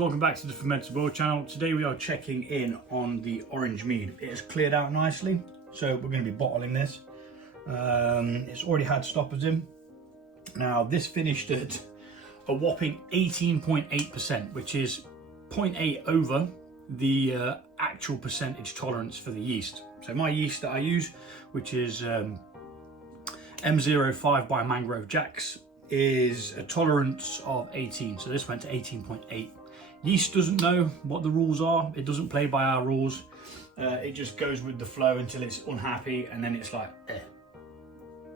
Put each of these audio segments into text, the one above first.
welcome back to the Fermented World channel. Today we are checking in on the orange mead. It has cleared out nicely, so we're going to be bottling this. It's already had stoppers in. Now this finished at a whopping 18.8%, which is 0.8 over the actual percentage tolerance for the yeast. So my yeast that I use, which is M05 by Mangrove Jacks, is a tolerance of 18, so this went to 18.8. Yeast doesn't know what the rules are. It doesn't play by our rules. It just goes with the flow until it's unhappy, and then it's like,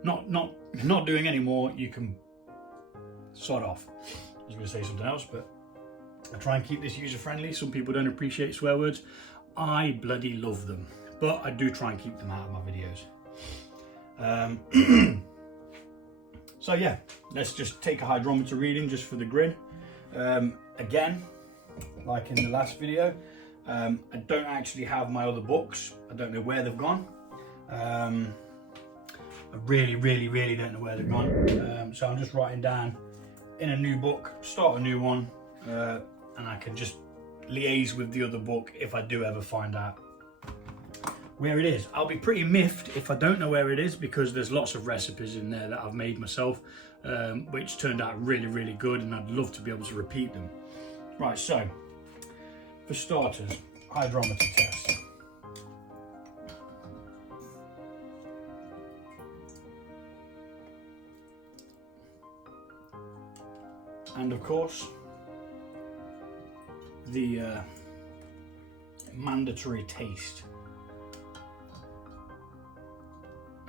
not doing any more. You can sod off. I was going to say something else, but I try and keep this user friendly. Some people don't appreciate swear words. I bloody love them, but I do try and keep them out of my videos. So yeah, let's just take a hydrometer reading just for the grid. Again, like in the last video, I don't actually have my other books. I don't know where they've gone. I really don't know where they've gone. So I'm just writing down in a new book, start a new one, and I can just liaise with the other book if I do ever find out where it is. I'll be pretty miffed if I don't know where it is, because there's lots of recipes in there that I've made myself, which turned out really good, and I'd love to be able to repeat them. Right, so for starters, hydrometer test. And of course, the mandatory taste.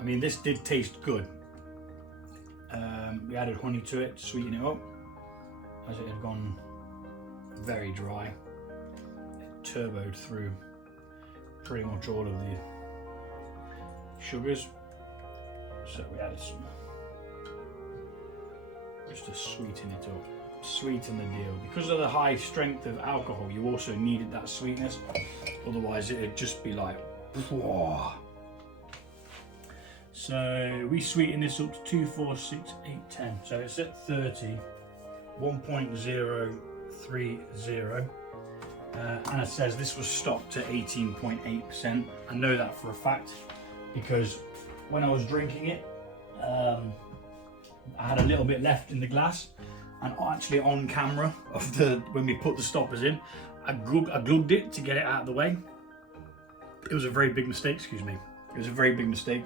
I mean, this did taste good. We added honey to it to sweeten it up, as it had gone very dry. It turboed through pretty much all of the sugars, so we added some just to sweeten it up, sweeten the deal. Because of the high strength of alcohol, you also needed that sweetness, otherwise it'd just be like, whoa. So we sweeten this up to 2, 4, 6, 8, 10. So it's at 30, 1.030. And it says this was stopped at 18.8%. I know that for a fact, because when I was drinking it, I had a little bit left in the glass, and actually on camera when we put the stoppers in, I glugged it to get it out of the way. It was a very big mistake, excuse me. It was a very big mistake.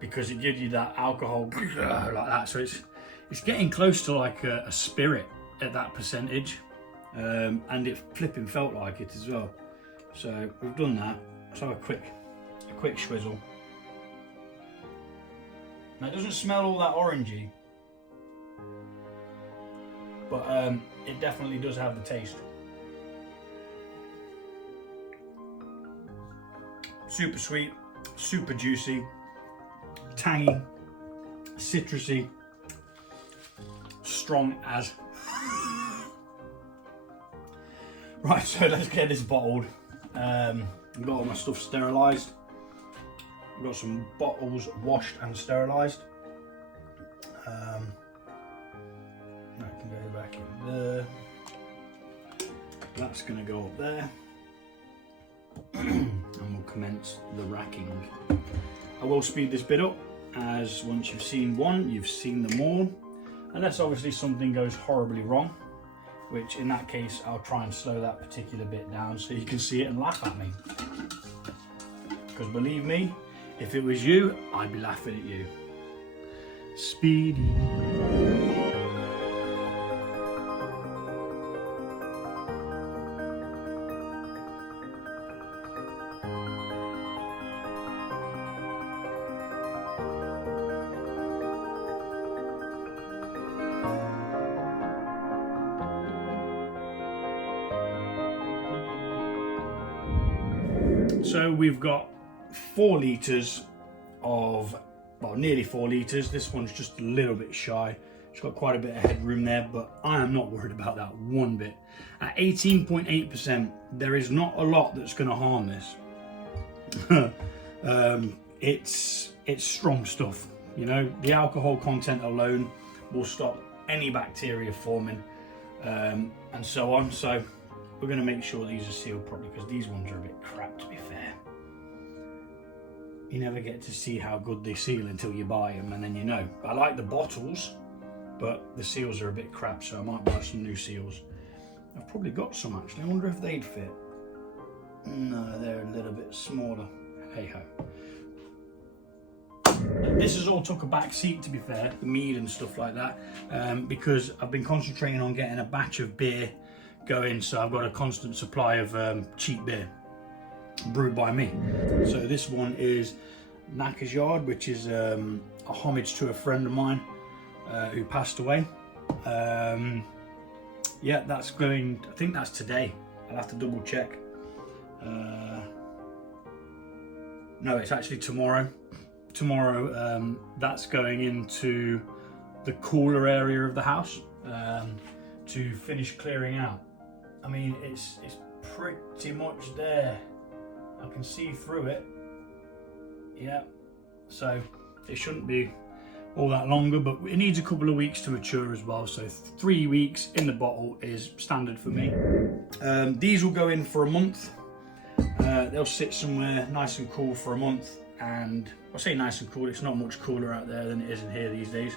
Because it gives you that alcohol like that, so it's getting close to like a spirit at that percentage, and it flipping felt like it as well. So we've done that. So a quick swizzle. Now it doesn't smell all that orangey, but it definitely does have the taste. Super sweet, super juicy, tangy, citrusy, strong as. Right, so let's get this bottled. I've got all my stuff sterilised. I've got some bottles washed and sterilised. That can go back in there. That's going to go up there. And we'll commence the racking. I will speed this bit up, as once you've seen one, you've seen them all, unless obviously something goes horribly wrong, which in that case I'll try and slow that particular bit down so you can see it and laugh at me. Because believe me, if it was you, I'd be laughing at you. Speedy. So we've got 4 litres of, well, nearly 4 litres. This one's just a little bit shy. It's got quite a bit of headroom there, but I am not worried about that one bit. At 18.8%, there is not a lot that's going to harm this. It's strong stuff. You know, the alcohol content alone will stop any bacteria forming. and so on. So we're going to make sure these are sealed properly, because these ones are a bit crap, to be fair. You never get to see how good they seal until you buy them, and then you know. I like the bottles, but the seals are a bit crap, so I might buy some new seals. I've probably got some actually. I wonder if they'd fit. No, they're a little bit smaller. Hey ho. This has all took a back seat, to be fair, the mead and stuff like that, because I've been concentrating on getting a batch of beer going, so I've got a constant supply of cheap beer brewed by me. So this one is Knacker's Yard, which is a homage to a friend of mine who passed away. Yeah, that's going, I think that's today. I'll have to double check. No, it's actually tomorrow. Tomorrow, that's going into the cooler area of the house to finish clearing out. I mean, it's pretty much there. I can see through it. Yeah, so it shouldn't be all that longer, but it needs a couple of weeks to mature as well. So 3 weeks in the bottle is standard for me. These will go in for a month. They'll sit somewhere nice and cool for a month. And I say nice and cool, it's not much cooler out there than it is in here these days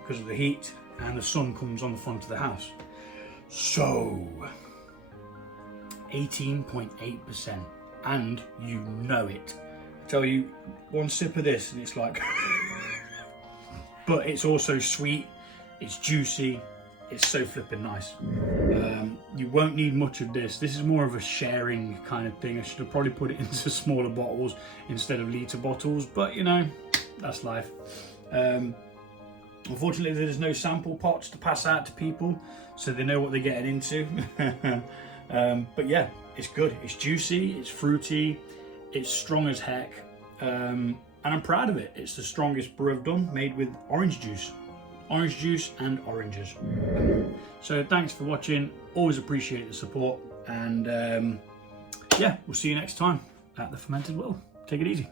because of the heat, and the sun comes on the front of the house. So 18.8%, and you know it. I tell you, one sip of this and it's like but it's also sweet, it's juicy, it's so flipping nice. You won't need much of this. This is more of a sharing kind of thing. I should have probably put it into smaller bottles instead of litre bottles, but you know, that's life. Unfortunately, there's no sample pots to pass out to people, so they know what they're getting into. But yeah, it's good. It's juicy, it's fruity, it's strong as heck, and I'm proud of it. It's the strongest brew I've done, made with orange juice and oranges. So thanks for watching, always appreciate the support, and yeah, we'll see you next time at the Fermented World. Take it easy.